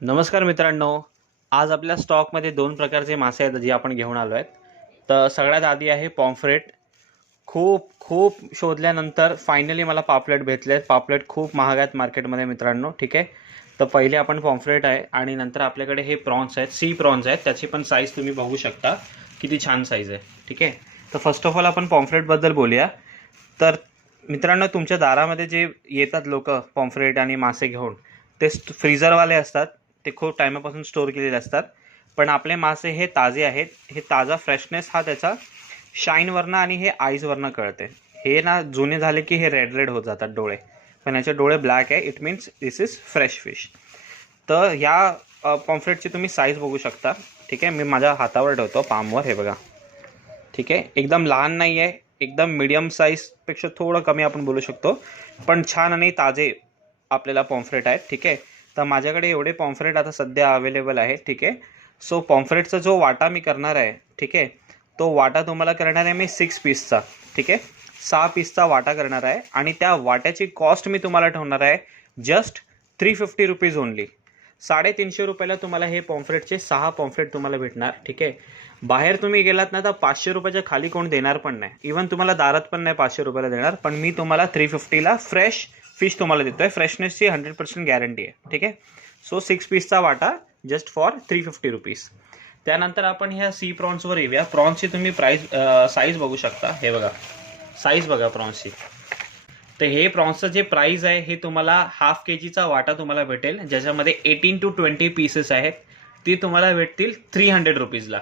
नमस्कार मित्रांनो. आज आपल्या स्टॉकमध्ये दोन प्रकारचे मासे आहेत जे आपण घेऊन आलो आहेत. तर सगळ्यात आधी आहे पॉम्फ्रेट. खूप खूप शोधल्यानंतर फायनली मला पापलेट भेटले. पापलेट खूप महाग आहेत मार्केटमध्ये मित्रांनो. ठीक आहे, तर पहिले आपण पॉम्फ्रेट आहे आणि नंतर आपल्याकडे हे प्रॉन्स आहेत, सी प्रॉन्स आहेत. त्याची पण साईज तुम्ही बघू शकता किती छान साईज आहे. ठीक आहे, तर फर्स्ट ऑफ ऑल आपण पॉम्फ्रेटबद्दल बोलूया. तर मित्रांनो, तुमच्या दारामध्ये जे येतात लोक पॉम्फ्रेट आणि मासे घेऊन, ते फ्रीझरवाले असतात. ते खूप टायमापासून स्टोअर केलेले असतात. पण आपले मासे हे ताजे आहेत. हे ताजा फ्रेशनेस हा त्याचा शाईनवरनं आणि हे आईजवरनं कळते. हे ना जुने झाले की हे रेड रेड होत जातात डोळे, पण याचे डोळे ब्लॅक आहे. It means this is fresh fish. तर ह्या पॉम्फ्रेटची तुम्ही साईज बघू शकता. ठीक आहे, मी माझ्या हातावर ठेवतो, पामवर. हे बघा. ठीक आहे, एकदम लहान नाही आहे, एकदम मीडियम साईजपेक्षा थोडं कमी आपण बोलू शकतो, पण छान आणि ताजे आपल्याला पॉम्फ्रेट आहेत. ठीक आहे, तर माझ्याकडे एवढे पॉम्फ्रेट आता सध्या अवेलेबल आहे. ठीक आहे, सो पॉम्फ्रेटचा जो वाटा मी करणार आहे, ठीक आहे, तो वाटा तुम्हाला करणार आहे मी 6 पीसचा. ठीक आहे, 6 पीसचा वाटा करणार आहे आणि त्या वाट्याची कॉस्ट मी तुम्हाला ठेवणार आहे जस्ट 350 रुपीज ओनली. 350 रुपयाला तुम्हाला हे पॉम्फ्रेटचे 6 पॉम्फ्रेट तुम्हाला भेटणार. ठीक आहे, बाहेर तुम्ही गेलात ना तर 500 रुपयाच्या खाली कोण देणार पण नाही. इव्हन तुम्हाला दारात पण नाही 500 रुपयाला देणार. पण मी तुम्हाला 350ला फ्रेश फिश तुम्हाला देतोय. फ्रेशनेसची 100% गॅरंटी आहे. ठीक आहे, सो 6 पीसचा वाटा जस्ट फॉर 350 रुपीज. त्यानंतर आपण ह्या सी प्रॉन्सवर येऊया. प्रॉन्सची तुम्ही साईज बघू शकता. हे बघा, साईज बघा प्रॉन्सची. तर हे प्रॉन्सचं जे प्राइस आहे हे तुम्हाला हाफ केजीचा वाटा तुम्हाला भेटेल, ज्याच्यामध्ये 18 to 20 पीसेस आहेत. ती तुम्हाला भेटतील 300 रुपीजला.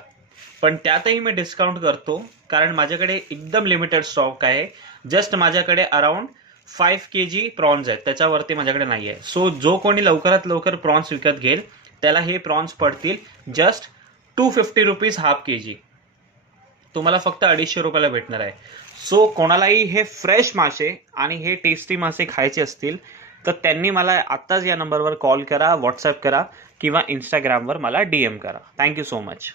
पण त्यातही मी डिस्काउंट करतो, कारण माझ्याकडे एकदम लिमिटेड स्टॉक आहे. जस्ट माझ्याकडे अराउंड 5 kg प्रॉन्स आहेत, त्याच्यावरती माझ्याकडे नाही आहे. सो जो कोणी लवकरात लवकर प्रॉन्स विकत घेईल त्याला हे प्रॉन्स पडतील जस्ट 250 रुपीज हाफ केजी. तुम्हाला फक्त 250 रुपयाला भेटणार आहे. सो कोणालाही हे फ्रेश मासे आणि हे टेस्टी मासे खायचे असतील तर त्यांनी मला आत्ताच या नंबरवर कॉल करा, व्हॉट्सअप करा किंवा इंस्टाग्रामवर मला DM करा. Thank you so much.